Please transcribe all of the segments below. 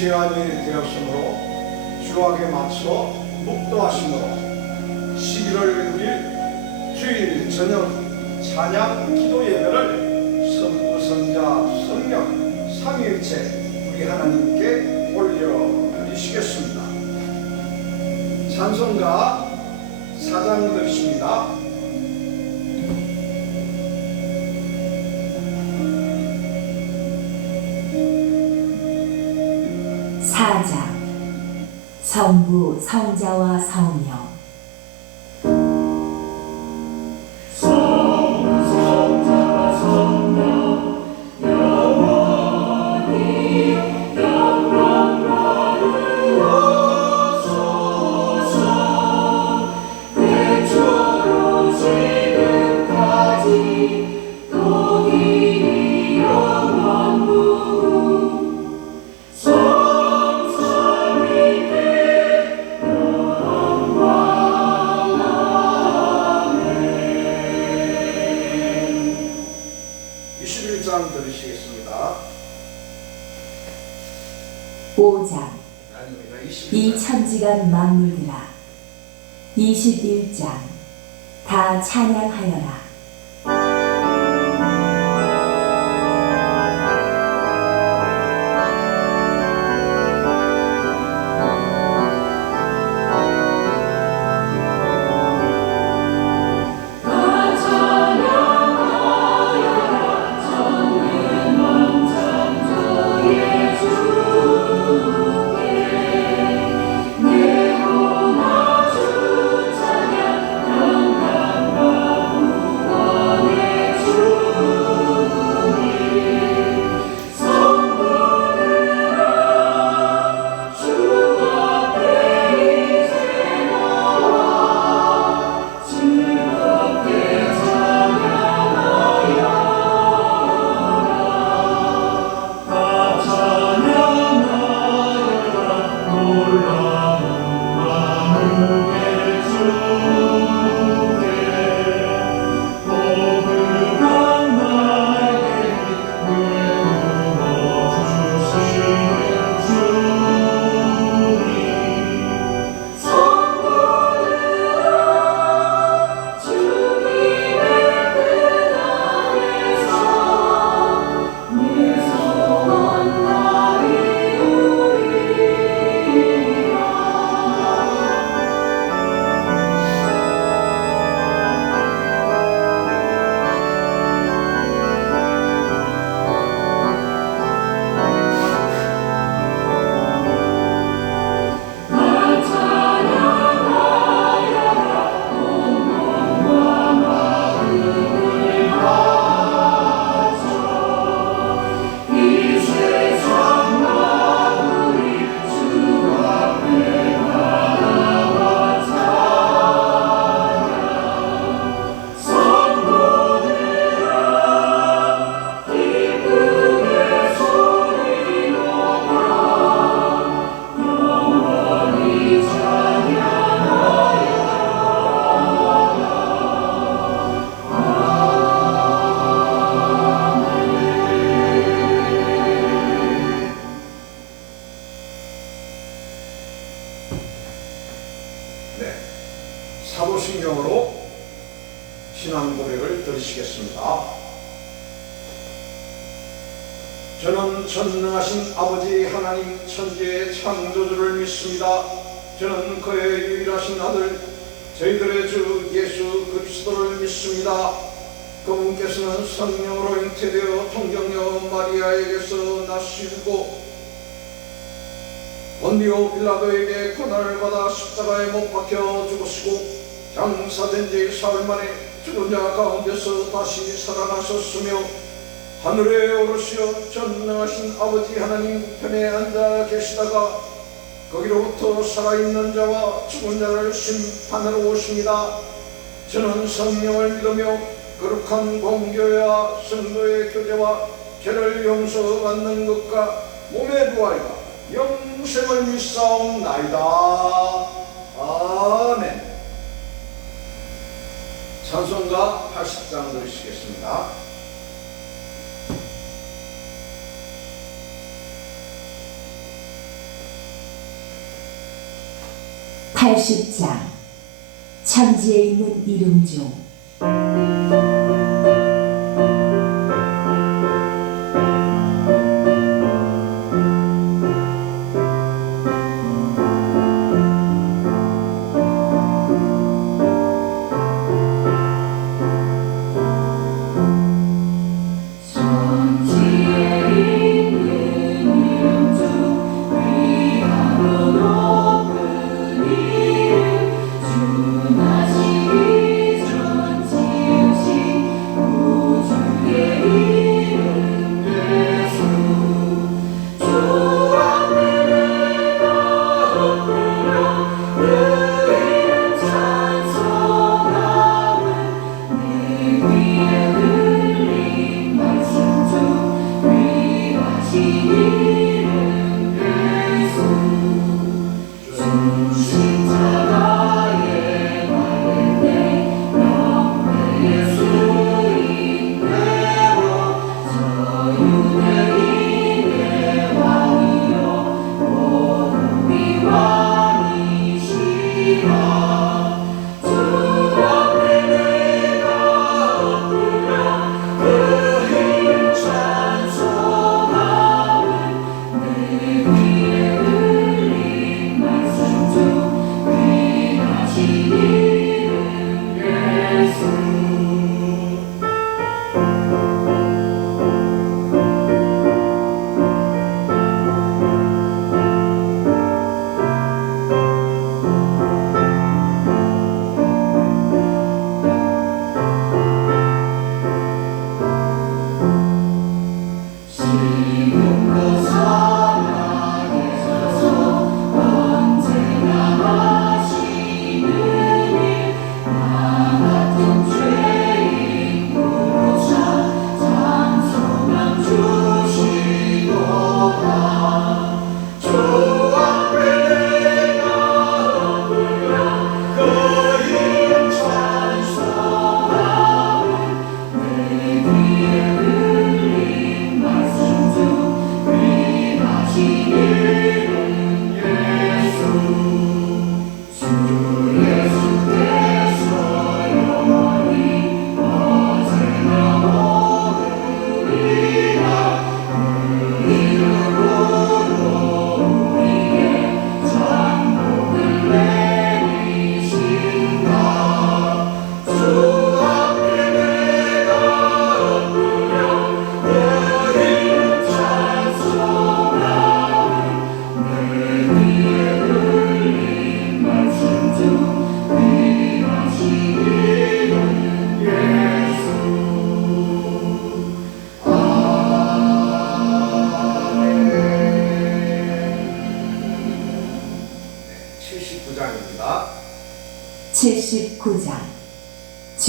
시간이 되었으므로 주악에 맞춰 묵도하심으로 11월 9일 주일 저녁 찬양 기도 예배를 성부 성자 성령 삼위일체 우리 하나님께 올려드리시겠습니다. 찬송가 4장 들으십니다. 사장 성부 성자와 성령 들으시겠습니다. 5장 이 천지간 만물들아 21장 다 찬양하여라. 사도신경으로 신앙 고백을 들으시겠습니다. 저는 전능하신 아버지 하나님 천지의 창조주를 믿습니다. 저는 그의 유일하신 아들 저희들의 주 예수 그리스도를 믿습니다. 그분께서는 성령으로 잉태되어 동정녀 마리아에게서 나시고 본디오 빌라도에게 고난을 받아 십자가에 못 박혀 죽으시고 장사된 지 사흘 만에 죽은 자 가운데서 다시 살아나셨으며 하늘에 오르시어 전능하신 아버지 하나님 편에 앉아 계시다가 거기로부터 살아있는 자와 죽은 자를 심판하러 오십니다. 저는 성령을 믿으며 거룩한 공교회와 성도의 교제와 죄를 용서받는 것과 몸의 부활과 영생을 믿사옵나이다. 아멘. 찬송가 80장 들으시겠습니다. 80장 천지에 있는 이름 중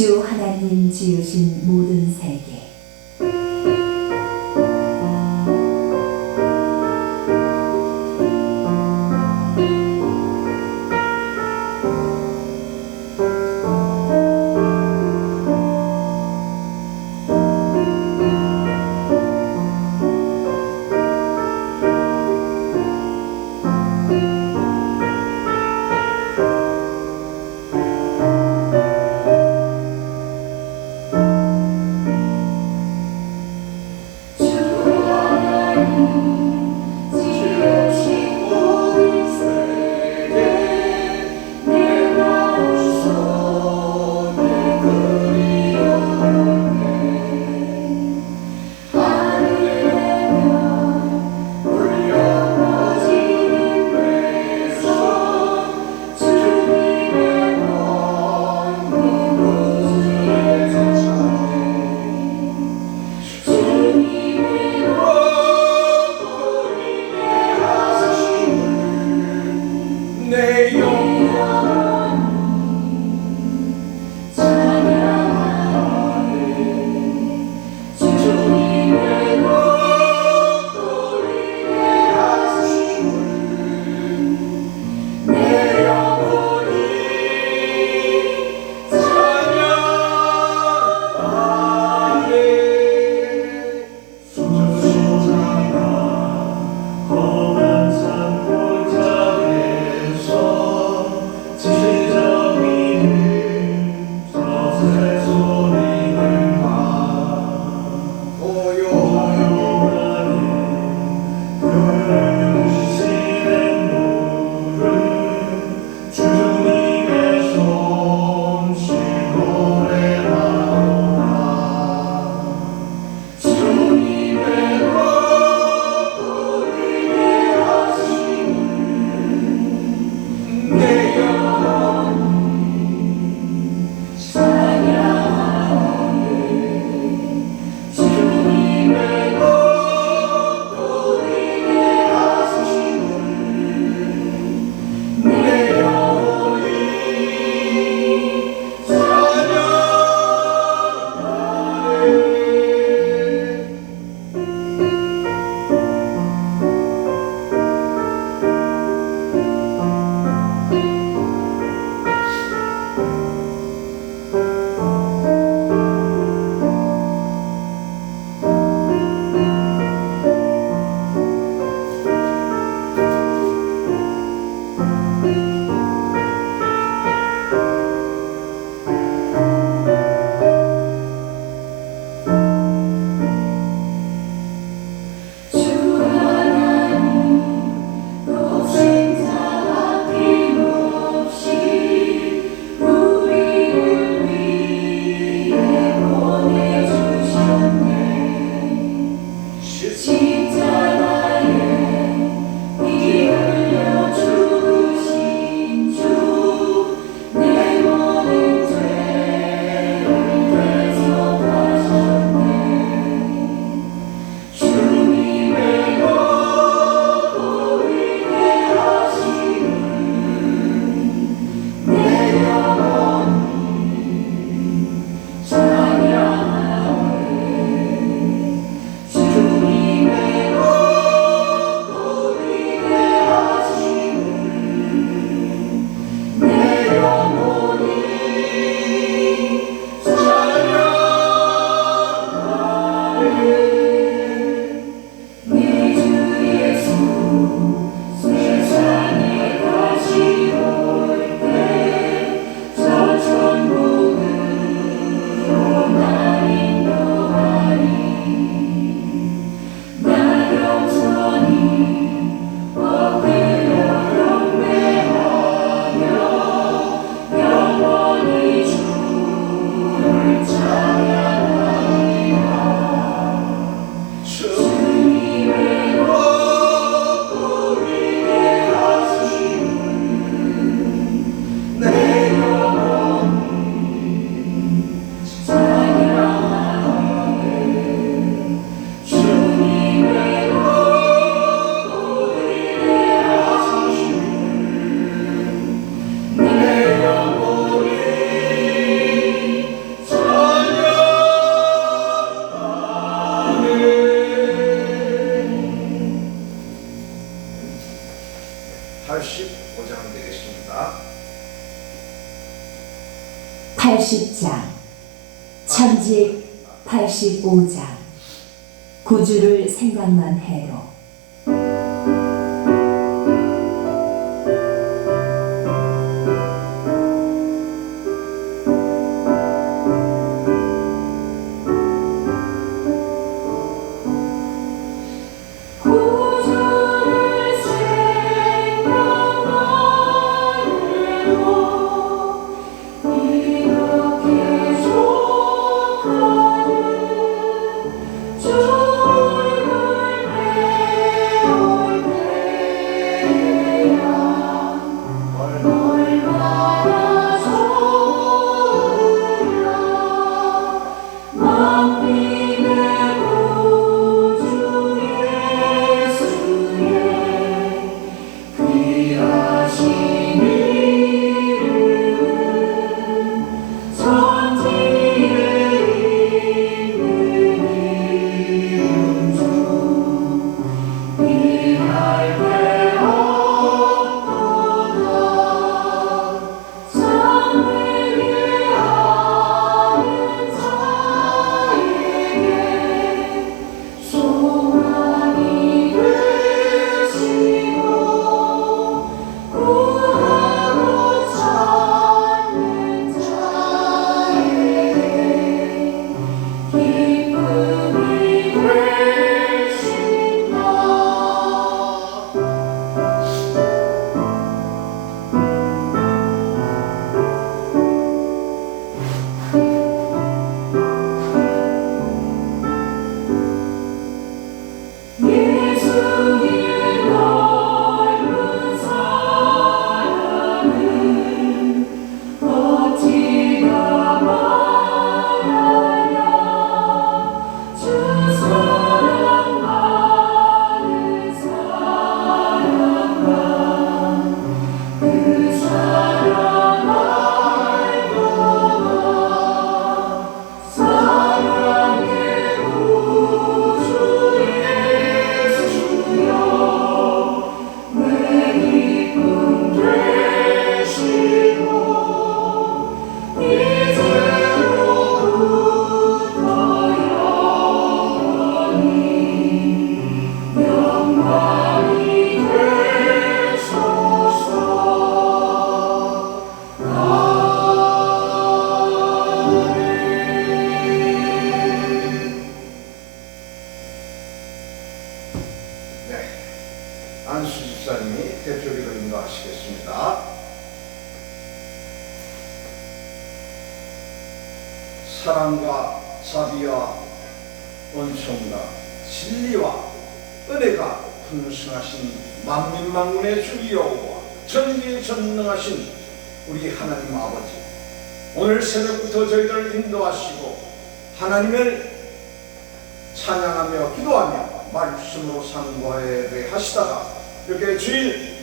주 하나님 지으신 모든 세계 80장 천지 85장 구주를 생각만 해도 안수 집사님이 대표기도 인도하시겠습니다. 사랑과 자비와 은총과 진리와 은혜가 풍성하신 만민만군의 주 여호와 전지에 전능하신 우리 하나님 아버지, 오늘 새벽부터 저희들을 인도하시고 하나님을 찬양하며 기도하며 말씀으로 상고해 하시다가 이렇게 주일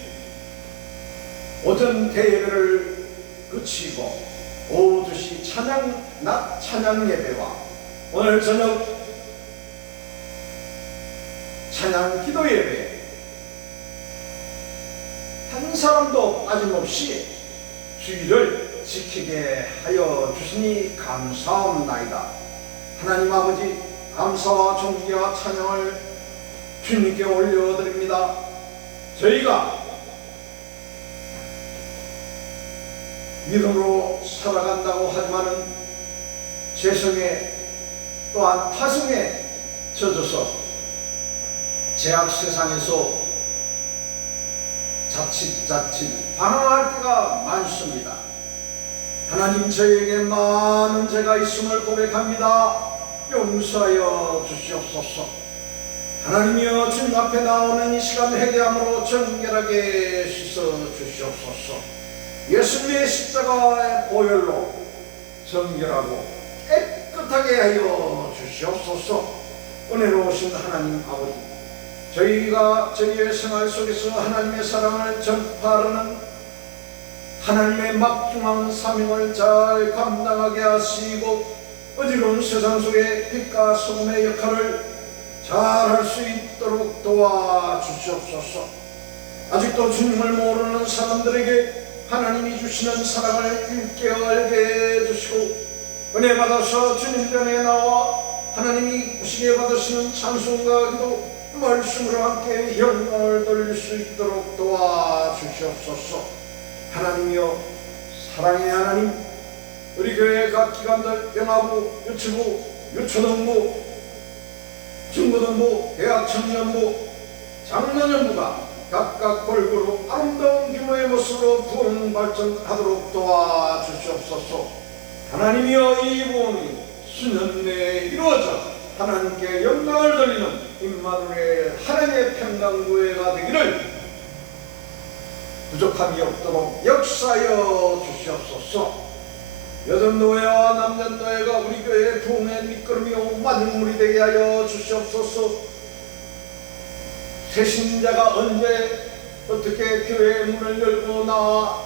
오전 대예배를 그치고 오후 2시 낮 찬양 예배와 오늘 저녁 찬양 기도 예배 한 사람도 빠짐없이 주일을 지키게 하여 주시니 감사합나이다. 하나님 아버지, 감사와 존귀와 찬양을 주님께 올려드립니다. 저희가 믿음으로 살아간다고 하지만은 죄성에 또한 타성에 젖어서 죄악 세상에서 자칫 방황할 때가 많습니다. 하나님, 저에게 많은 죄가 있음을 고백합니다. 용서하여 주시옵소서. 하나님이여, 주님 앞에 나오는 이 시간 회개함으로 정결하게 씻어 주시옵소서. 예수님의 십자가의 보혈로 정결하고 깨끗하게 하여 주시옵소서. 은혜로우신 하나님 아버지, 저희가 저희의 생활 속에서 하나님의 사랑을 전파하는 하나님의 막중한 사명을 잘 감당하게 하시고 어지러운 세상 속에 빛과 소금의 역할을 잘 할 수 있도록 도와주시옵소서. 아직도 주님을 모르는 사람들에게 하나님이 주시는 사랑을 일깨 알게 해주시고 은혜 받아서 주님 편에 나와 하나님이 우시게 받으시는 찬송과 기도 말씀으로 함께 영광을 돌릴 수 있도록 도와주시옵소서. 하나님이여 사랑의 하나님, 우리 교회 각 기관들 영화부, 유치부, 유초등부, 중고등부, 대학청년부, 장로년부가 각각 골고루 아름다운 규모의 모습으로 부흥 발전하도록 도와주시옵소서. 하나님이여 이 부흥이 수년 내에 이루어져 하나님께 영광을 돌리는 임마누엘 하나님의 평강교회가 되기를 부족함이 없도록 역사하여 주시옵소서. 여전 노예와 남녀 노예가 우리 교회의 부흥의 밑거름이요 마중물이 되게 하여 주시옵소서. 새신자가 언제 어떻게 교회의 문을 열고 나와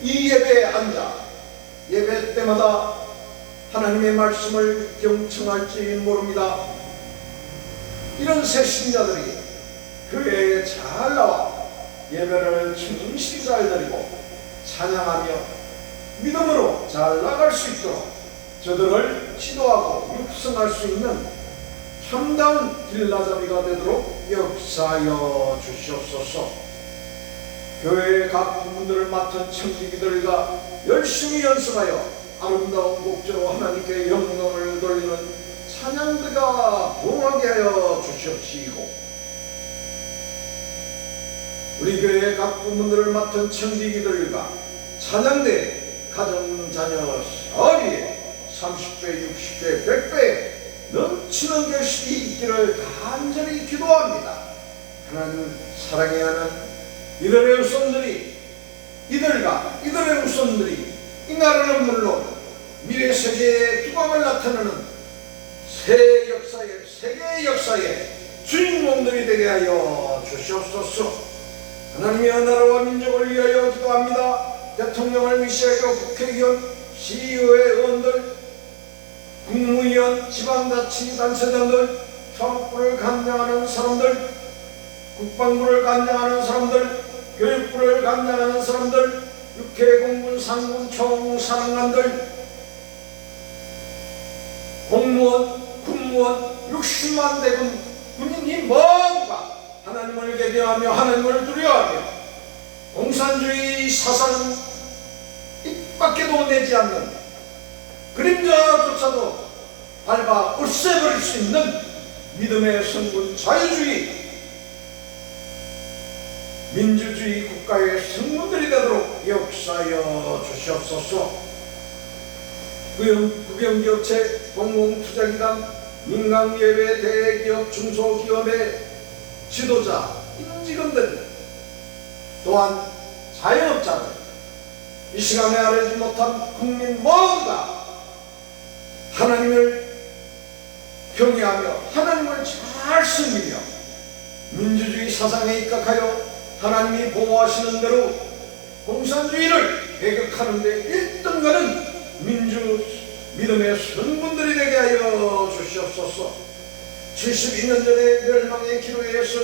이 예배에 앉아 예배 때마다 하나님의 말씀을 경청할지 모릅니다. 이런 새신자들이 교회에 잘 나와 예배를 충실히 잘 드리고 찬양하며 믿음으로 잘 나갈 수 있도록 저들을 지도하고 육성할 수 있는 참다운 길라잡이가 되도록 역사하여 주시옵소서. 교회의 각 부문들을 맡은 청지기들과 열심히 연습하여 아름다운 곡조로 하나님께 영광을 돌리는 찬양대가 부흥하게 하여 주시옵시고, 우리 교회의 각 부문들을 맡은 청지기들과 찬양대 가정 자녀 사업에 30배, 60배, 100배 넘치는 결실이 있기를 간절히 기도합니다. 하나님 사랑해야 하는 이들의 후손들이 이들의 후손들이 이 나라는 물론 미래 세계의 두광을 나타내는 새 역사의 세계의 역사의 주인공들이 되게 하여 주시옵소서. 하나님의 나라와 민족을 위하여 기도합니다. 대통령을 위시하여 국회의원, 시의회 의원들, 국무위원, 지방자치단체장들, 사업부를 관장하는 사람들, 국방부를 관장하는 사람들, 교육부를 관장하는 사람들, 육해, 공군, 상군, 총, 사령관들, 공무원, 군무원, 60만 대군 군인이 모두가 하나님을 계대하며 하나님을 두려워하며 공산주의 사상 입 밖에도 내지 않는 그림자조차도 밟아 없애버릴 수 있는 믿음의 성분 자유주의 민주주의 국가의 성분들이 되도록 역사하여 주시옵소서. 국영기업체, 공공투자기관, 민간예배, 대기업, 중소기업의 지도자, 임직원들 또한 자영업자들, 이 시간에 알지 못한 국민 모두가 하나님을 경외하며 하나님을 잘 섬기며 민주주의 사상에 입각하여 하나님이 보호하시는 대로 공산주의를 배격하는 데 1등가는 믿음의 선분들이 되게 하여 주시옵소서. 72년 전에 멸망의 기로에서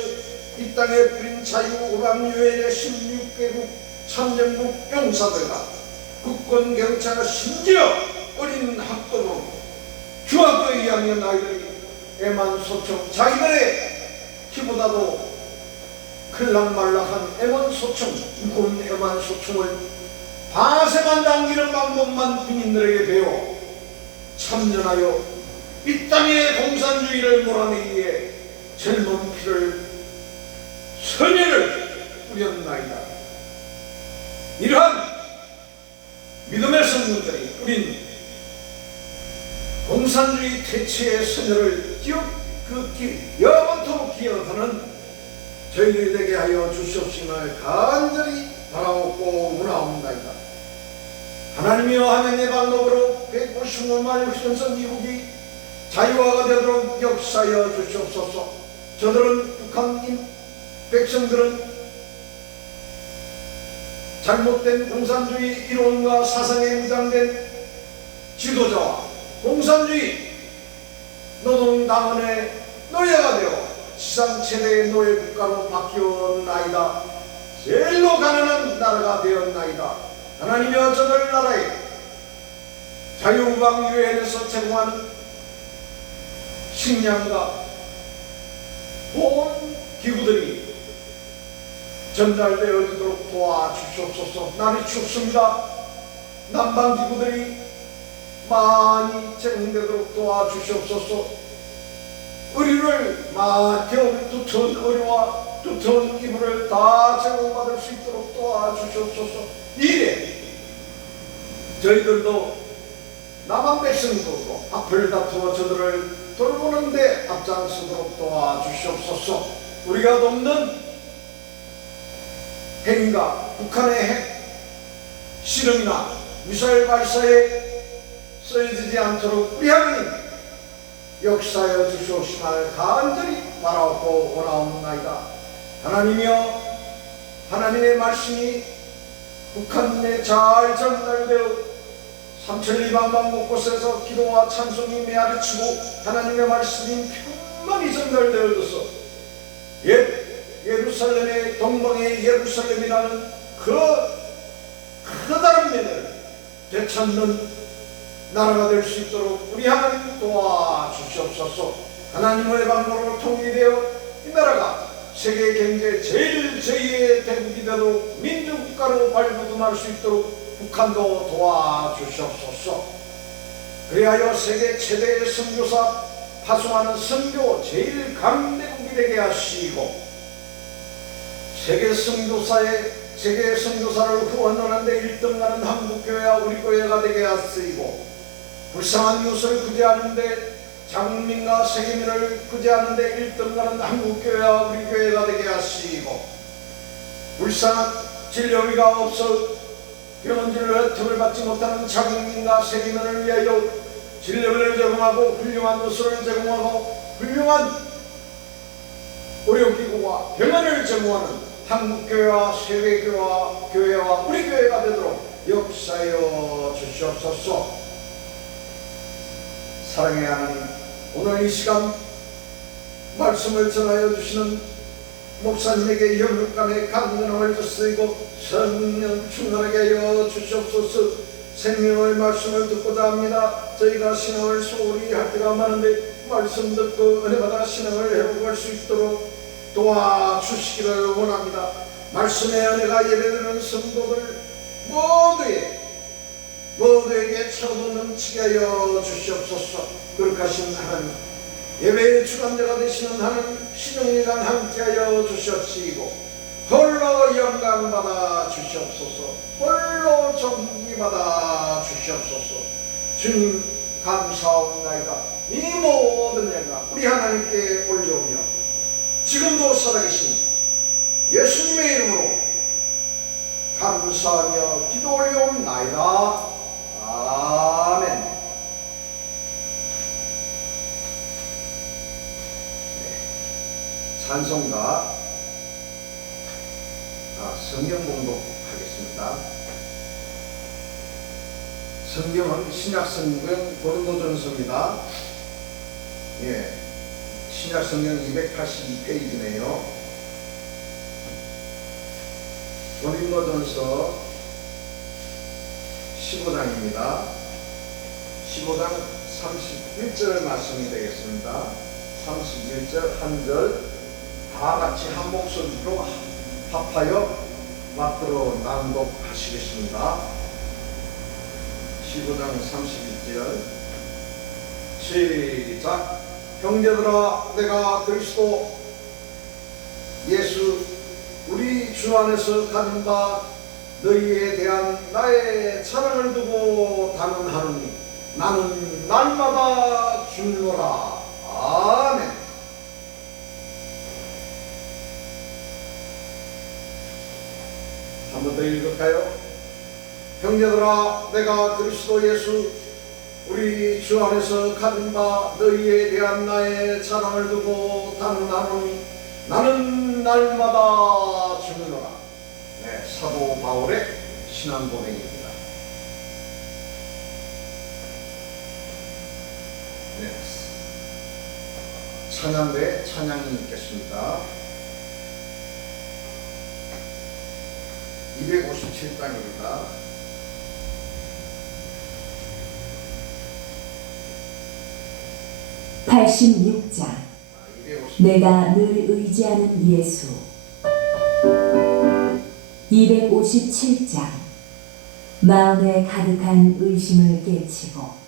이 땅에 뿌린 자유우방유엔의 16개국 참전국 용사들과 국권 경찰 심지어 어린 학도로 중학교 2학년 아이들이 애만소총 자기들의 키보다도 클락말락한 애만소총, 무거운 애만소총을 바세만 당기는 방법만 군인들에게 배워 참전하여 이 땅의 공산주의를 몰아내기 위해 젊은 피를 선율을 뿌렸나이다. 이러한 믿음의 성분들이 뿌린 공산주의 퇴치의 선열을 영원토록 기억하는 저희들이 되게 하여 주시옵심을 간절히 바라옵고 원하옵나이다. 하나님이여, 하나님의 방법으로 155만의 후손 미국이 자유화가 되도록 역사하여 주시옵소서. 저들은 북한 백성들은 잘못된 공산주의 이론과 사상에 무장된 지도자와 공산주의 노동당원의 노예가 되어 지상 최대의 노예 국가로 바뀌었나이다. 제일로 가난한 나라가 되었나이다. 하나님이여 저들 나라에 자유무방 유엔에서 제공하는 식량과 온 기구들이 전달되어지도록 도와주시옵소서. 날이 춥습니다. 난방 기구들이 많이 제공되도록 도와주시옵소서. 의류를 겨울 두터운 의류와 두터운 이불을 다 제공받을 수 있도록 도와주시옵소서. 이래 저희들도 남한 백성들도 앞을 다투어 저들을 돌보는데 앞장서도록 도와주시옵소서. 우리가 돕는 행위가 북한의 실험이나 미사일 발사에 쓰여지지 않도록 우리 하나님 역사여 주시옵시기를 간절히 바라옵고 원하옵나이다. 하나님이여, 하나님의 말씀이 북한에 잘 전달되어 삼천리방방 곳곳에서 기도와 찬송이 메아리치고 하나님의 말씀이 평만히 전달되어져서 옛 예루살렘의 동방의 예루살렘이라는 그 커다란 면을 되찾는 나라가 될 수 있도록 우리 하나님 도와주시옵소서. 하나님의 방법으로 통일되어 이 나라가 세계 경제 제일 제2의 대국이 되도록 민주국가로 발돋움할 수 있도록 북한도 도와주시옵소서. 그리하여 세계 최대의 선교사 파송하는 선교 제일 강대국이 되게 하시고 세계 선교사를 후원하는데 1등하는 한국교회와 우리교회가 되게 하시고 불쌍한 이웃을 구제하는데 장민과 세계민을 구제하는데 1등하는 한국교회와 우리교회가 되게 하시고 불쌍한 진료비가 없어 병원진료 혜택을 받지 못하는 자국민과 세계민을 위하여 진료비를 제공하고 훌륭한 의술을 제공하고 훌륭한 의료기구와 병원을 제공하는 한국교회와 세계교회와 우리 교회가 되도록 역사여 주시옵소서. 사랑의 하나님, 오늘 이 시간 말씀을 전하여 주시는 목사님에게 영육간의 강건함을 주시고 성령 충만하게 하여 주시옵소서. 생명의 말씀을 듣고자 합니다. 저희가 신앙을 소홀히 할 때가 많은데 말씀 듣고 은혜받아 신앙을 회복할 수 있도록 도와주시기를 원합니다. 말씀의 은혜가 예배드리는 성도들 모두에게 차고 넘치게 하여 주시옵소서. 거룩하신 하나님, 예배의 주관자가 되시는 하나님, 신령이간 함께하여 주시옵시고 홀로 영광받아 주시옵소서. 홀로 존귀받아 주시옵소서. 주님 감사옵나이다. 이 모든 영광 우리 하나님께 올려오며 지금도 살아계신 예수님의 이름으로 감사하며 기도 올려옵나이다. 아멘. 찬송가 성경 봉독하겠습니다. 성경은 신약성경 고린도전서입니다. 신약성경 282페이지네요. 고린도전서 15장입니다. 15장 31절 말씀이 되겠습니다. 31절 한 절 다 같이 한 목소리로 합하여 맞들어 낭독하시겠습니다. 15장 31절 시작. 형제들아, 내가 그리스도 예수 우리 주 안에서 가진 바 너희에 대한 나의 사랑을 두고 단언하노니 나는 날마다 죽노라. 아멘. 한 번 더 읽을까요? 형제들아, 내가 그리스도 예수 우리 주 안에서 가진 바 너희에 대한 나의 사랑을 두고 단언하노니 나는 날마다 죽노라. 사도 바울의 신앙 고백입니다. 찬양대 찬양이 있겠습니다. 257장입니다. (86장) 내가 늘 의지하는 예수. (257장) 마음에 가득한 의심을 깨치고.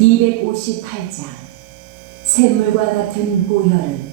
(258장) 샘물과 같은 보혈은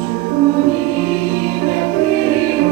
주님의 피로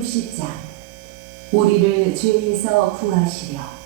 60장 우리를 죄에서 구하시려.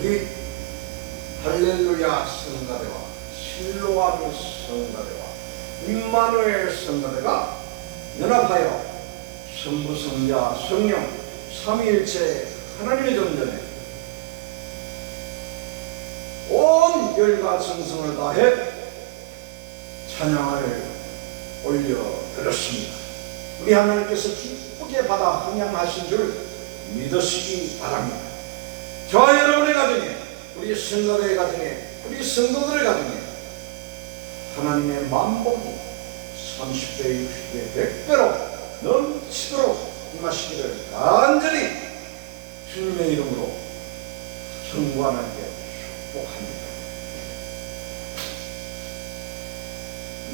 우리 할렐루야 성가대와 실로암 성가대와 임마누엘 성가대가 연합하여 성부 성자 성령 삼위일체 하나님의 존전에 온 열과 정성을 다해 찬양을 올려드렸습니다. 우리 하나님께서 기쁘게 받아 환영하신 줄 믿으시기 바랍니다. 저와 여러분의 가정에, 우리 성가대의 가정에, 우리 성도들의 가정에 하나님의 만복이 30배, 60배, 100배로 넘치도록 임하시기를 간절히 주님의 이름으로 경고하나님께 축복합니다.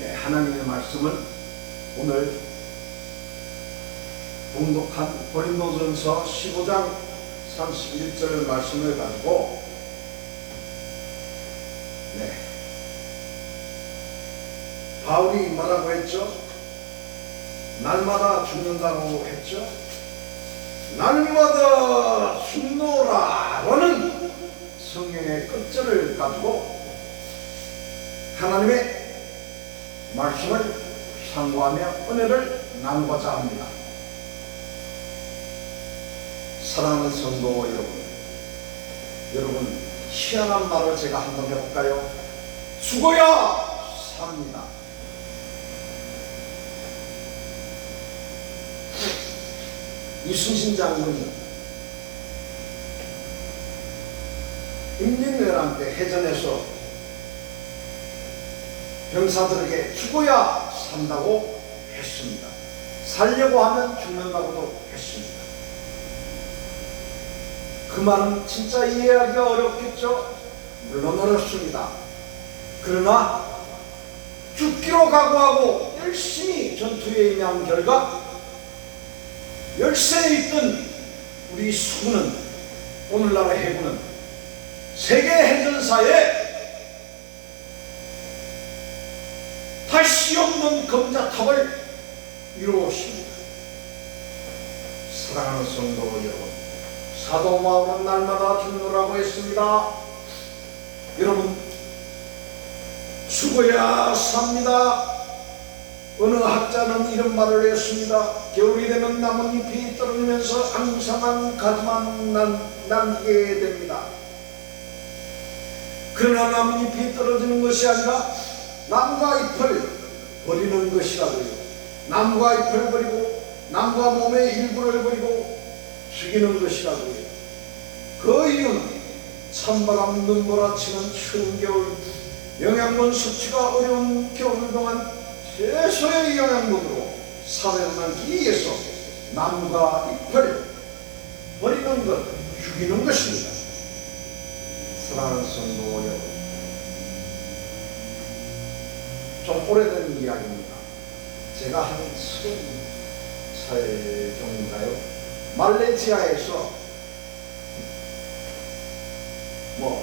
네, 하나님의 말씀은 오늘 봉독한 고린도전서 15장 31절 말씀을 가지고 바울이 뭐라고 했죠? 날마다 죽는다고 했죠? 날마다 죽노라라는 성경의 끝절을 가지고 하나님의 말씀을 상고하며 은혜를 나누고자 합니다. 사랑하는 성도 여러분 희한한 말을 제가 한번 해볼까요? 죽어야 삽니다. 이순신 장군이 임진왜란 때 해전에서 병사들에게 죽어야 산다고 했습니다. 살려고 하면 죽는다고도 했습니다. 그 말은 진짜 이해하기가 어렵겠죠? 물론 어렵습니다. 그러나 죽기로 각오하고 열심히 전투에 임한 결과 열세에 있던 우리 수군은, 오늘날의 해군은 세계 해전사에 다시 없는 검자탑을 이루었습니다. 사랑하는 성도 여러분, 사도 바울은 날마다 죽노라고 했습니다. 여러분, 죽어야 삽니다. 어느 학자는 이런 말을 했습니다. 겨울이 되면 나뭇잎이 떨어지면서 앙상한 가지만 남기게 됩니다. 그러나 나뭇잎이 떨어지는 것이 아니라 나무가 잎을 버리는 것이라고요. 나무가 잎을 버리고 나무가 몸의 일부를 버리고 죽이는 것이라고요. 그 이유는 찬바람 눈몰아치는 추운 겨울, 영양분 섭취가 어려운 겨울 동안 최소의 영양분으로 살아남기 위해서 나무가 잎을 버리는 것, 죽이는 것입니다. 사랑하는 성도 여러분, 좀 오래된 이야기입니다. 제가 한 30살 정도인가요? 말레이시아에서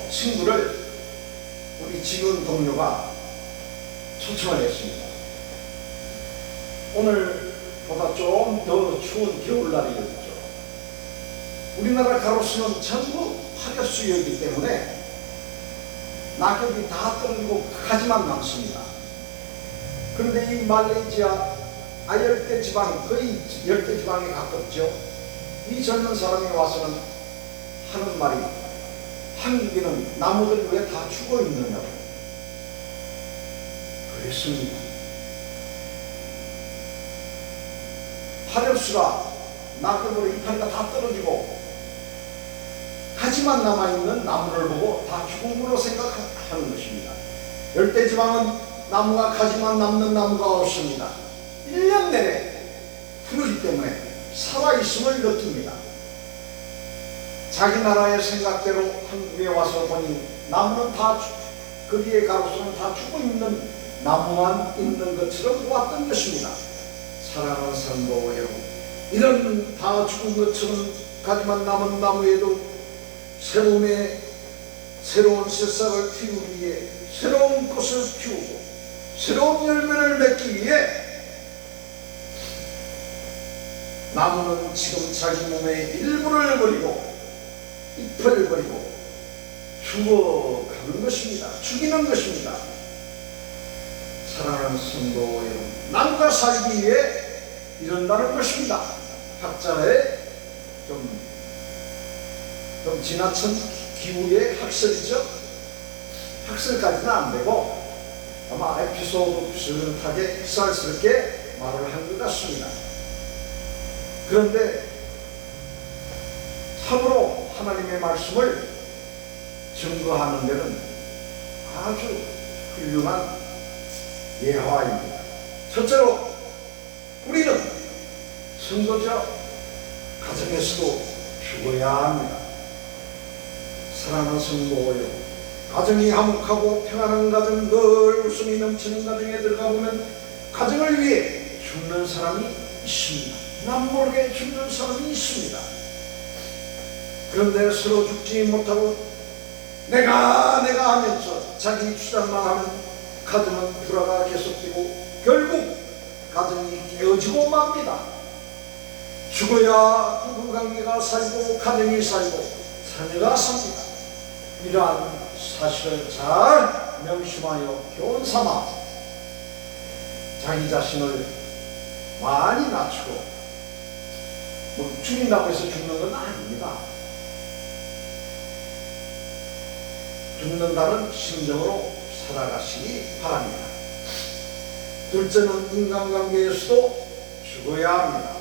친구를 우리 직원 동료가 초청을 했습니다. 오늘보다 좀 더 추운 겨울날이었죠. 우리나라 가로수는 전부 화력수역이기 때문에 낙엽이 다 떨어지고 가지만 남습니다. 그런데 이 말레이시아 아열대 지방, 거의 열대 지방에 가깝죠. 이 젊은 사람이 와서는 하는 말이, 한국인은 나무들이 왜 다 죽어 있느냐고 그랬습니다. 화력수가 낙엽으로 이파리가 다 떨어지고 가지만 남아있는 나무를 보고 다 죽은 걸로 생각하는 것입니다. 열대지방은 나무가 가지만 남는 나무가 없습니다. 1년 내내 푸르기 때문에 살아있음을 느낍니다. 자기 나라의 생각대로 한국에 와서 보니 나무는 다, 거기에 가로수는 다 죽어 있는 나무만 있는 것처럼 보았던 것입니다. 사랑하는 성도 여러분, 이런 다 죽은 것처럼 가지만 남은 나무에도 새로운 새싹을 피우기 위해 새로운 꽃을 피우고 새로운 열매를 맺기 위해 나무는 지금 자기 몸의 일부를 버리고 잎을 버리고 죽어가는 것입니다. 죽이는 것입니다. 사랑하는 성도 여러분, 나무가 살기 위해 이런다는 것입니다. 학자의 좀 지나친 기후의 학설이죠. 학설까지는 안 되고 아마 에피소드 비슷하게 쌀스럽게 말을 한 것 같습니다. 그런데 참으로 하나님의 말씀을 증거하는 데는 아주 훌륭한 예화입니다. 첫째로 우리는 성도자 가정에서도 죽어야 합니다. 사랑하는 성도 여러분, 가정이 화목하고 평안한 가정, 늘 웃음이 넘치는 가정에 들어가 보면 가정을 위해 죽는 사람이 있습니다. 남모르게 죽는 사람이 있습니다. 그런데 서로 죽지 못하고 내가 하면서 자기 주장만 하면 가정은 불화가 계속되고 결국 가정이 깨어지고 맙니다. 죽어야 부부관계가 살고 가정이 살고 자녀가 삽니다. 이러한 사실을 잘 명심하여 교훈 삼아 자기 자신을 많이 낮추고, 죽인다고 해서 죽는 건 아닙니다. 죽는다는 심정으로 살아가시기 바랍니다. 둘째는 인간관계에서도 죽어야 합니다.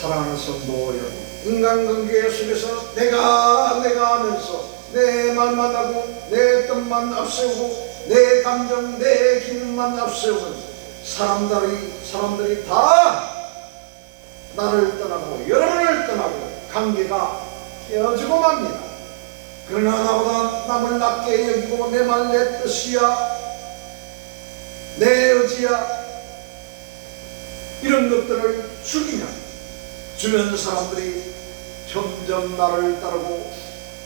사랑하는 성도 여러분, 인간관계 속에서 내가 하면서 내 말만 하고 내 뜻만 앞세우고 내 감정, 내 기분만 앞세우는 사람들이 다 나를 떠나고 여러분을 떠나고 관계가 깨어지고 맙니다. 그러나 나보다 남을 낮게 여기고 내 말 내 뜻이야 내 의지야 이런 것들을 죽이면 주변 사람들이 점점 나를 따르고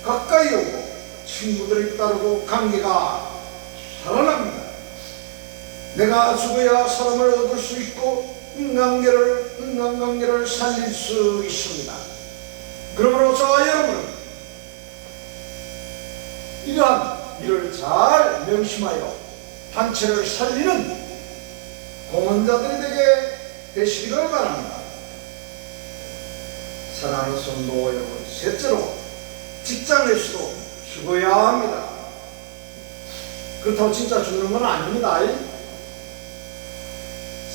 가까이 오고 친구들이 따르고 관계가 살아납니다. 내가 죽어야 사람을 얻을 수 있고 인간관계를 살릴 수 있습니다. 그러므로 저와 여러분은 이러한 일을 잘 명심하여 단체를 살리는 공헌자들이 되게 되시기를 바랍니다. 사랑하는 성도 여러분, 셋째로 직장에서도 죽어야 합니다. 그렇다고 진짜 죽는 건 아닙니다.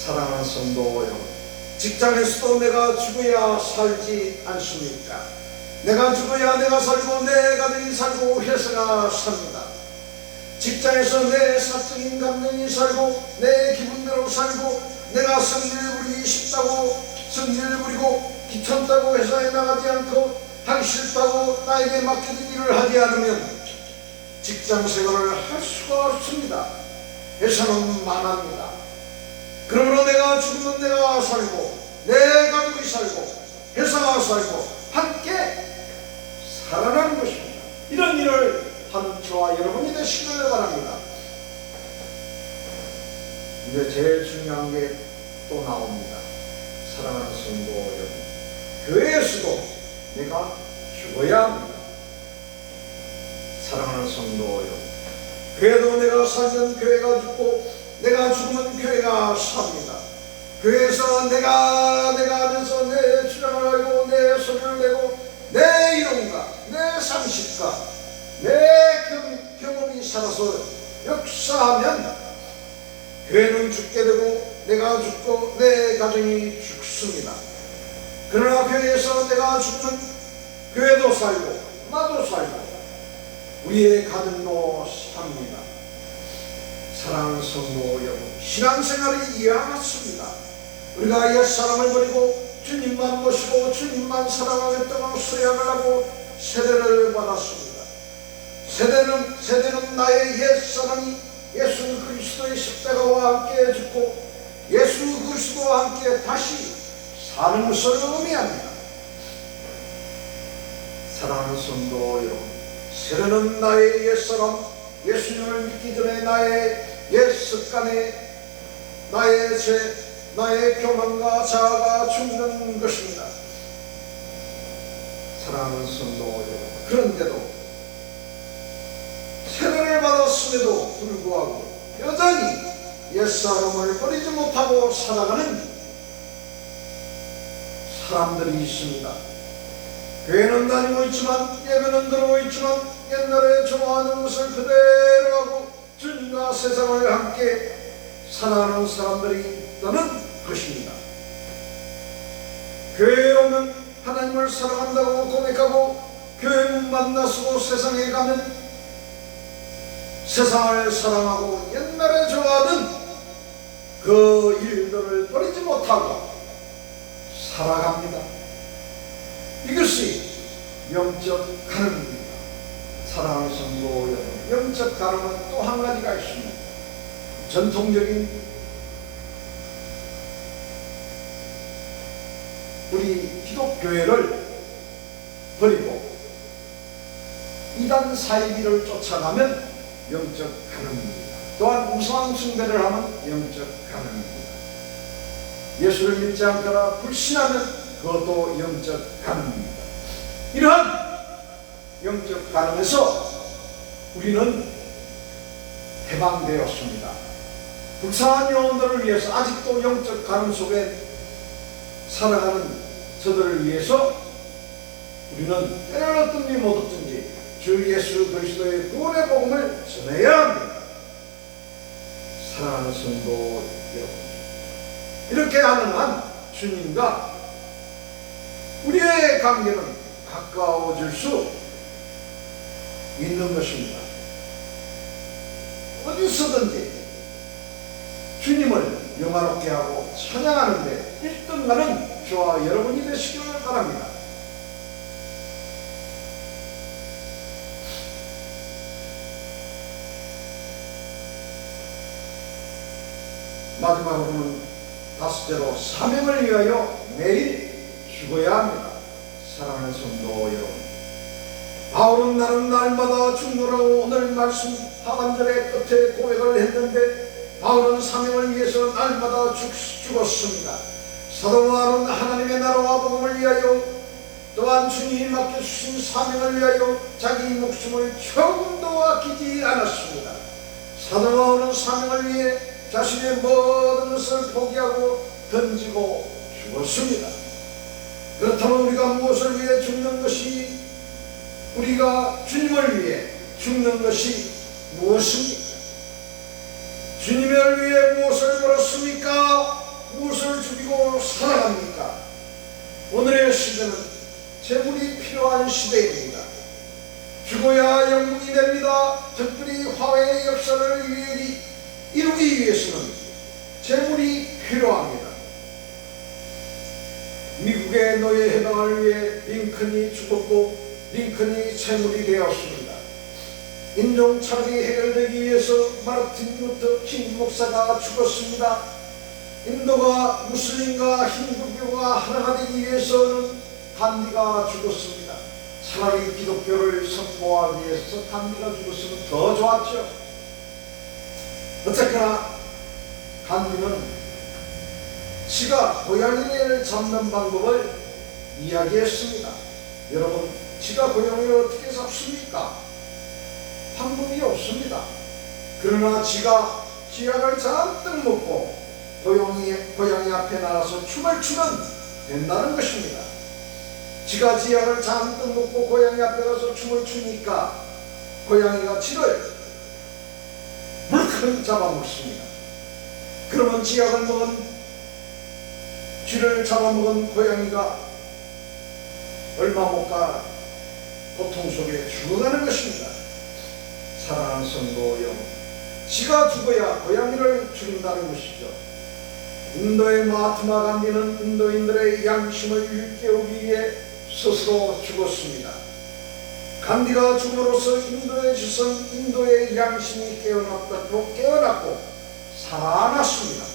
사랑하는 성도 여러분, 직장에서도 내가 죽어야 살지 않습니까? 내가 죽어야 내가 살고 내 가족이 살고 회사가 삽니다. 직장에서 내 사적인 감정이 살고 내 기분대로 살고 내가 성질을 부리기 쉽다고 성질을 부리고 귀찮다고 회사에 나가지 않고 하기 싫다고 나에게 맡겨진 일을 하지 않으면 직장 생활을 할 수가 없습니다. 회사는 망합니다. 그러므로 내가 죽으면 내가 살고 내 가족이 살고 회사가 살고 함께 살아나는 것입니다. 이런 일을 하는 저와 여러분이 되시길 바랍니다. 이제 제일 중요한 게 또 나옵니다. 사랑하는 성도 여러분, 교회에서도 내가 죽어야 합니다. 사랑하는 성도 여러분, 교회도 내가 살면 교회가 죽고 내가 죽으면 교회가 삽니다. 교회에서 내가 하면서 내 주장을 하고 내 소리를 내고 내 이론과 내 상식과 내 경험이 살아서 역사하면 교회는 죽게 되고 내가 죽고 내 가정이 죽습니다. 그러나 교회에서 내가 죽으면 교회도 살고 나도 살고 우리의 가정도 삽니다. 사랑하는 성도 여러분, 신앙생활이 이와 같습니다. 우리가 옛사람을 버리고 주님만 모시고 주님만 사랑하겠다고 수양을 하고 세례를 받았습니다. 세대는 나의 옛사람이 예수 그리스도의 십자가와 함께 죽고 예수 그리스도와 함께 다시 사는 것을 의미합니다. 사랑하는 성도 여러분, 세례는 나의 옛사람, 예수님을 믿기 전에 나의 옛 습관에 나의 죄, 나의 교만과 자아가 죽는 것입니다. 사랑하는 성도 여러분, 그런데도 세례를 받았음에도 불구하고 여전히 옛사람을 버리지 못하고 살아가는 사람들이 있습니다. 교회는 다니고 있지만 예배는 들어오고 있지만 옛날에 좋아하는 것을 그대로 하고 주님과 세상을 함께 살아가는 사람들이 있다는 것입니다. 교회에 오면 하나님을 사랑한다고 고백하고 교회 문만 나서고 세상에 가면 세상을 사랑하고 옛날에 좋아하던 그 일들을 버리지 못하고 살아갑니다. 이것이 영적 가늠입니다. 사랑하는 성도 여러분, 영적 가늠은 또 한 가지가 있습니다. 전통적인 우리 기독교회를 버리고 이단 사이비를 쫓아가면 영적 가늠입니다. 또한 우상 숭배를 하면 영적 가늠입니다. 예수를 믿지 않거나 불신하면 그것도 영적 가늠입니다. 이러한 영적 가늠에서 우리는 해방되었습니다. 불쌍한 영혼들을 위해서 아직도 영적 가늠 속에 살아가는 저들을 위해서 우리는 때를 얻든지 못 얻든지 주 예수 그리스도의 구원의 복음을 전해야 합니다. 사랑하는 성도 여러분, 이렇게 하는 한 주님과 우리의 관계는 가까워질 수 있는 것입니다. 어디서든지 주님을 영화롭게 하고 찬양하는데 1등하는 저와 여러분이 되시기를 바랍니다. 마지막으로는 다섯째로 사명을 위하여 매일 죽어야 합니다. 사랑하는 성도 여러분, 바울은 나는 날마다 죽노라고 오늘 말씀 하반절의 끝에 고백을 했는데 바울은 사명을 위해서 날마다 죽었습니다. 사도 바울은 하나님의 나라와 복음을 위하여 또한 주님이 맡겨주신 사명을 위하여 자기 목숨을 조금도 아끼지 않았습니다. 사도 바울은 사명을 위해 자신의 모든 것을 포기하고 던지고 죽었습니다. 그렇다면 우리가 무엇을 위해 죽는 것이, 우리가 주님을 위해 죽는 것이 무엇입니까? 주님을 위해 무엇을 걸었습니까? 무엇을 죽이고 살아갑니까? 오늘의 시대는 재물이 필요한 시대입니다. 죽어야 영웅이 됩니다. 특별히 화해의 역사를 이루기 위해서는 재물이 필요합니다. 미국의 노예 해방을 위해 링컨이 죽었고 링컨이 재물이 되었습니다. 인종 차별이 해결되기 위해서 마르틴 루터 킹 목사가 죽었습니다. 인도가 무슬림과 힌두교가 하나가 되기 위해서는 간디가 죽었습니다. 차라리 기독교를 선포하기 위해서 간디가 죽었으면 더 좋았죠. 어쨌거나 간디는 지가 고양이를 잡는 방법을 이야기했습니다. 여러분, 지가 고양이를 어떻게 잡습니까? 방법이 없습니다. 그러나 지가 지약을 잔뜩 먹고 고양이 앞에 나가서 춤을 추면 된다는 것입니다. 지가 지약을 잔뜩 먹고 고양이 앞에 가서 춤을 추니까 고양이가 지를 물큰 잡아먹습니다. 그러면 지약을 먹은 쥐를 잡아먹은 고양이가 얼마 못 가 고통 속에 죽어가는 것입니다. 사랑하는 성도 여러분, 쥐가 죽어야 고양이를 죽인다는 것이죠. 인도의 마하트마 간디는 인도인들의 양심을 일깨우기 위해 스스로 죽었습니다. 간디가 죽음으로써 인도의 지성, 인도의 양심이 깨어났고 살아났습니다.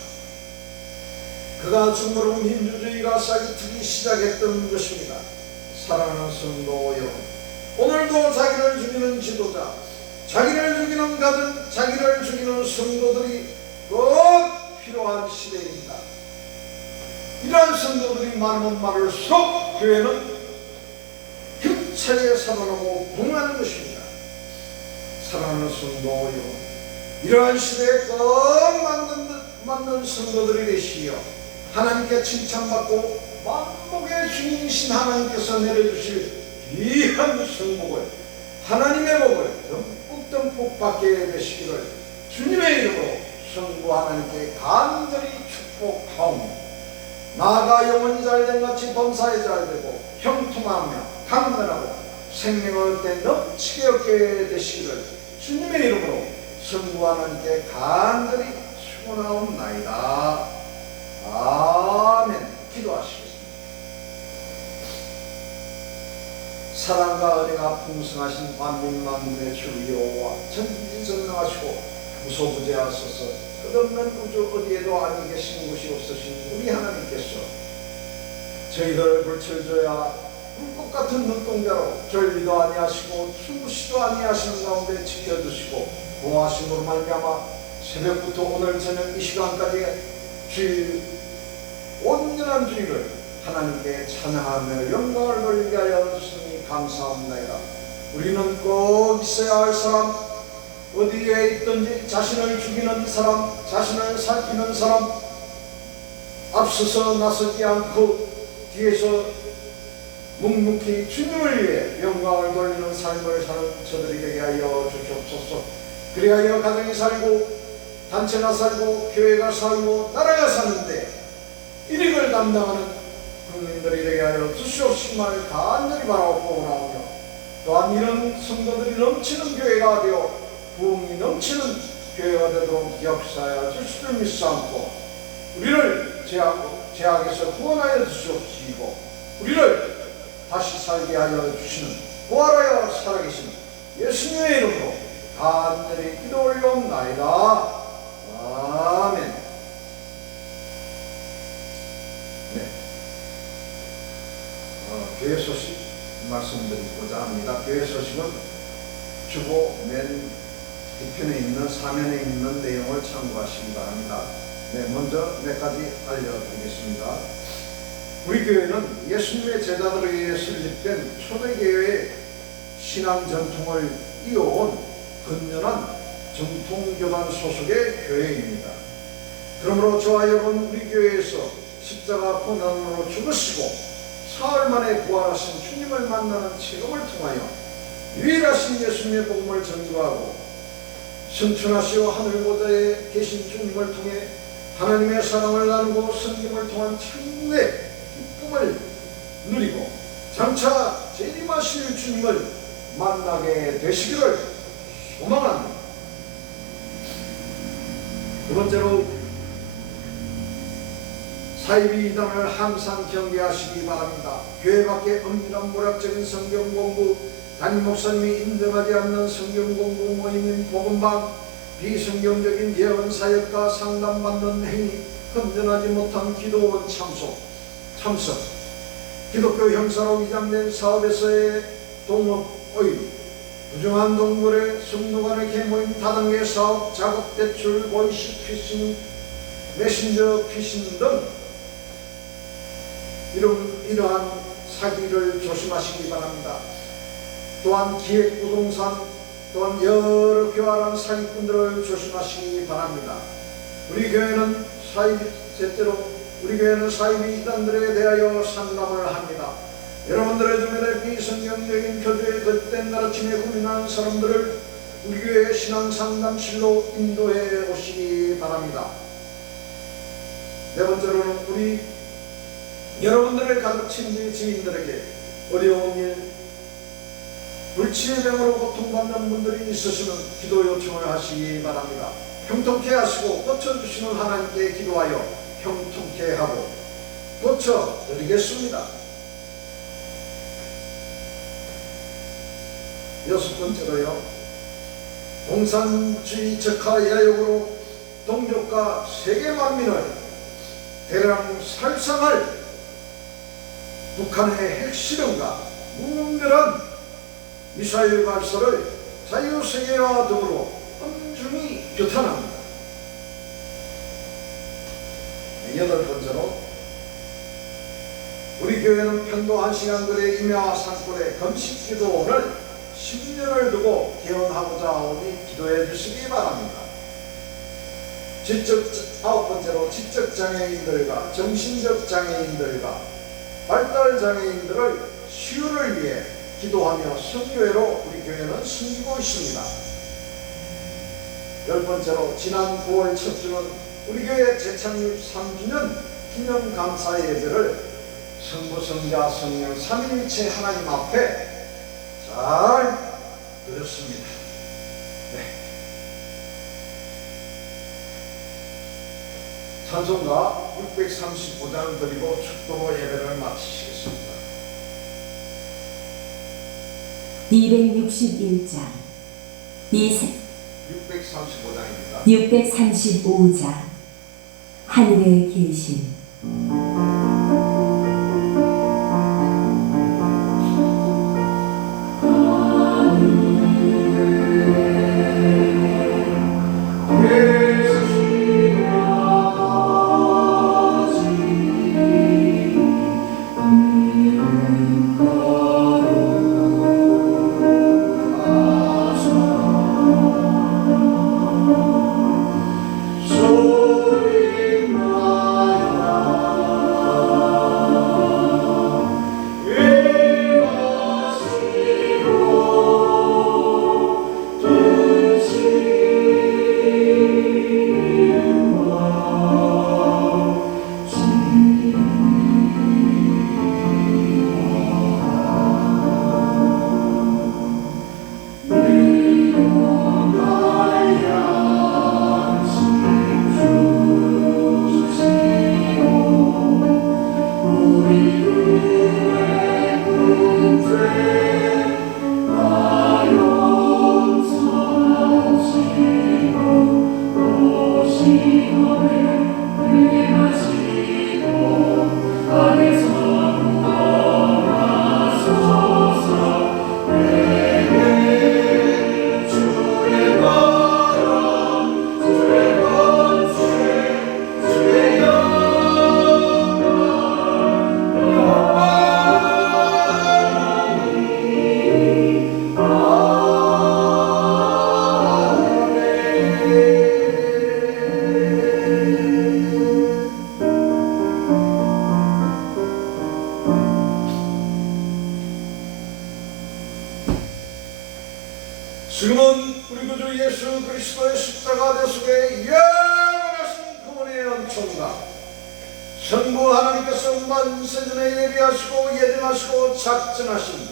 그가 죽음으로 민주주의가 싹이 시작했던 것입니다. 사랑하는 성도 여러분, 오늘도 자기를 죽이는 지도자, 자기를 죽이는 가정, 자기를 죽이는 성도들이 꼭 필요한 시대입니다. 이러한 성도들이 많으면 많을수록 교회는 힘차게 살아나고 부흥하는 것입니다. 사랑하는 성도 여러분, 이러한 시대에 꼭 맞는 성도들이 되시어 하나님께 칭찬받고 만복의 주님이신 하나님께서 내려주실 귀한 성복을, 하나님의 복을 듬뿍 받게 되시기를 주님의 이름으로 성부 하나님께 간절히 축복하옵니다. 나아가 영혼이 잘된 같이 범사에 잘되고 형통하며 강건하고 생명을 얻게 넘치게 얻게 되시기를 주님의 이름으로 성부 하나님께 간절히 축원하옵나이다. 아멘. 기도하시겠습니다. 사랑과 은혜가 풍성하신 만민만물의 주 여호와, 전지전능하시고 무소부재하소서 끝없는 우주 어디에도 아니 계신 곳이 없으신 우리 하나님께서 저희들 불철저야 불꽃 같은 눈동자로 졸리도 아니하시고 주무시도 아니하시는 가운데 지켜주시고 공하심으로 말미암아 새벽부터 오늘 저녁 이 시간까지 주의 온전한 주의를 하나님께 찬양하며 영광을 돌리게 하여 주시니 감사합니다. 우리는 꼭 있어야 할 사람, 어디에 있든지 자신을 죽이는 사람, 자신을 살피는 사람, 앞서서 나서지 않고 뒤에서 묵묵히 주님을 위해 영광을 돌리는 삶을 사는 저들이 되게 하여 주시옵소서. 그리하여 가정이 살고 단체가 살고 교회가 살고 나라가 사는데 일익을 담당하는 그 국민들이 되게 하여 주시옵시기를 간절히 바라옵고 나오며, 또한 이런 성도들이 넘치는 교회가 되어 부흥이 넘치는 교회가 되도록 역사하여 주실 줄 믿사옵고, 우리를 죄악에서 구원하여 주시옵시고 우리를 다시 살게 하여 주시는 부활하여 살아계신 예수님의 이름으로 간절히 기도 올려옵나이다. 아멘. 네. 교회 소식 말씀드리고자 합니다. 교회 소식은 주보 맨 뒤편에 있는 사면에 있는 내용을 참고하시기 바랍니다. 네, 먼저 몇 가지 알려드리겠습니다. 우리 교회는 예수님의 제자들에 의해 설립된 초대교회의 신앙 전통을 이어온 건전한 정통교단 소속의 교회입니다. 그러므로 저와 여러분, 우리 교회에서 십자가 고난으로 죽으시고 사흘 만에 부활하신 주님을 만나는 체험을 통하여 유일하신 예수님의 복음을 전수하고 승천하시어 하늘보좌에 계신 주님을 통해 하나님의 사랑을 나누고 성김을 통한 천국의 기쁨을 누리고 장차 재림하실 주님을 만나게 되시기를 소망합니다. 두 번째로, 사이비 이단을 항상 경계하시기 바랍니다. 교회 밖에 엄밀한 문학적인 성경 공부, 담임 목사님이 인정하지 않는 성경 공부 모임인 복음방, 비성경적인 예언 사역과 상담받는 행위, 건전하지 못한 기도원 참석, 기독교 형사로 위장된 사업에서의 동업의, 부정한 동물의 성노간의 개모임, 다단계 사업, 작업 대출, 보이시 피싱, 메신저 피싱 등 이러한 사기를 조심하시기 바랍니다. 또한 기획 부동산, 또한 여러 교활한 사기꾼들을 조심하시기 바랍니다. 우리 교회는 사이비 이단들에 대하여 상담을 합니다. 여러분들의 주변에 비성경적인 교주의 그릇된 가르침에 고민하는 사람들을 우리 교회 신앙상담실로 인도해 오시기 바랍니다. 네 번째로는, 여러분들의 가족, 친지, 지인들에게 어려운 일, 불치의 병으로 고통받는 분들이 있으시면 기도 요청을 하시기 바랍니다. 형통케 하시고 고쳐주시는 하나님께 기도하여 형통케 하고 고쳐드리겠습니다. 여섯 번째로요, 공산주의 적화 야욕으로 동족과 세계 만민을 대량 살상할 북한의 핵실험과 무분별한 미사일 발사를 자유세계와 더불어 엄중히 규탄합니다. 여덟 번째로, 우리 교회는 편도 1시간거리의 임야와 산골의 금식기도원을 10년을 두고 개원하고자 하오니 기도해 주시기 바랍니다. 아홉 번째로, 지적장애인들과 정신적 장애인들과 발달장애인들의 치유를 위해 기도하며 선교회로 우리 교회는 섬기고 있습니다. 열 번째로, 지난 9월 첫 주는 우리 교회 재창립 3주년 기념 감사 예배를 성부, 성자, 성령 삼위일체 하나님 앞에 잘 드렸습니다. 네. 찬송가 635장을 드리고 축도로 예배를 마치시겠습니다. 261장 635장입니다. 635장 하늘에 계신 지금은 우리 구주 예수 그리스도의 십자가 대속에 영원하신 그분의 은총과 성부 하나님께서 만세전에 예비하시고 예정하시고 작정하신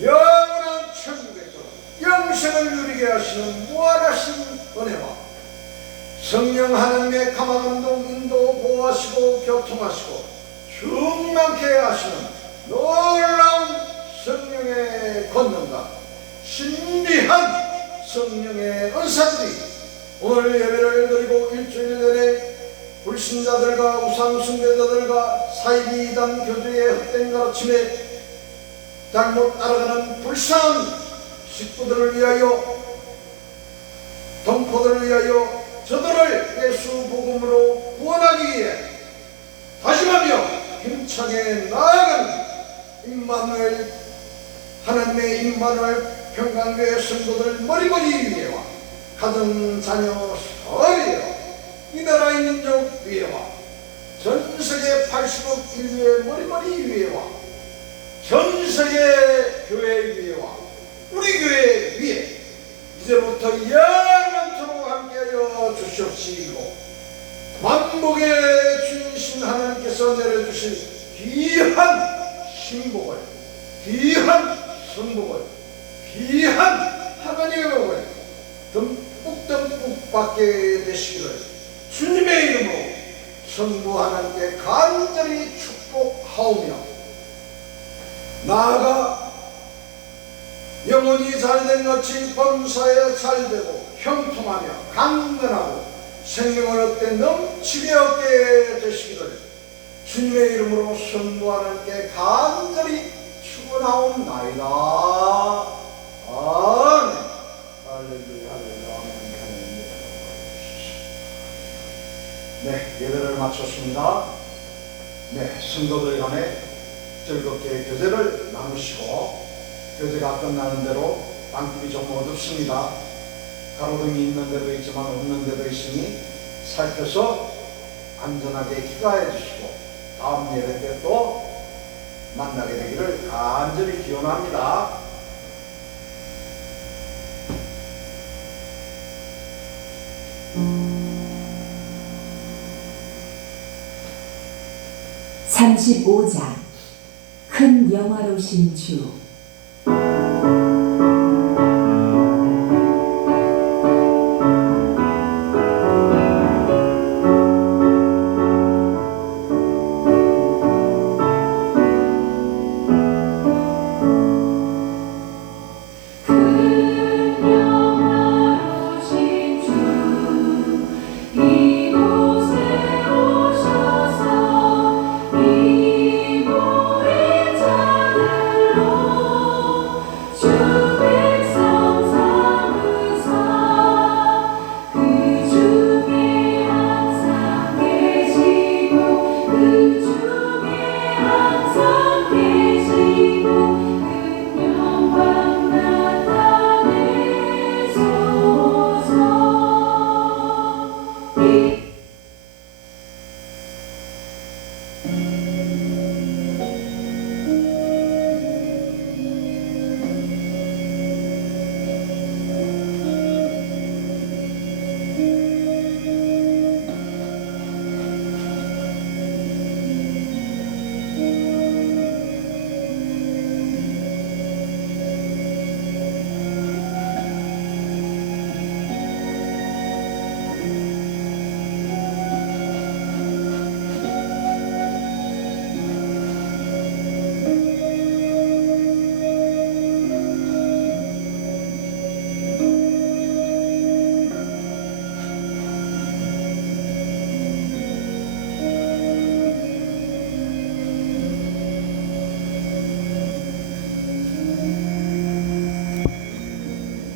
영원한 천국에서 영생을 누리게 하시는 무한하신 은혜와 성령 하나님의 감화감동 인도 보호하시고 교통하시고 충만케 하시는 놀라운 성령의 권능과 신비한 성령의 은사들이 오늘 예배를 드리고 일주일 내내 불신자들과 우상숭배자들과 사이비 이단 교주의 헛된 가르침에 잘못 따라가는 불쌍한 식구들을 위하여 동포들을 위하여 저들을 예수 복음으로 구원하기 위해 다짐하며 힘차게 나아가는 임마누엘 하나님의 임마누엘 평강교회 성도들 머리머리 위에와 가정 자녀 서리에 이 나라의 민족 위에와 전세계 80억 인류의 머리머리 위에와 전세계 교회 위에와 우리 교회 위에 이제부터 영원토록 함께하여 주시옵시고 만복의 주이신 하나님께서 내려주실 귀한 신복을 귀한 성복을 귀한 하나님의 복을 듬뿍듬뿍 받게 되시기를 주님의 이름으로 성부 하나님께 간절히 축복하오며 나아가 영혼이 잘된 같이 범사에 잘되고 형통하며 강건하고 생명을 얻게 넘치게 얻게 되시기를 주님의 이름으로 성부 하나님께 간절히 축원하옵나이다. 아멘. 할렐루야, 할렐루야, 아멘. 네, 예배를 마쳤습니다. 네, 성도들 간에 즐겁게 교제를 나누시고 교제가 끝나는 대로 빵집이 좀 어둡습니다. 가로등이 있는 데도 있지만 없는 데도 있으니 살펴서 안전하게 귀가해 주시고 다음 예배 때 또 만나게 되기를 간절히 기원합니다. (35장) 큰 영화로우신 주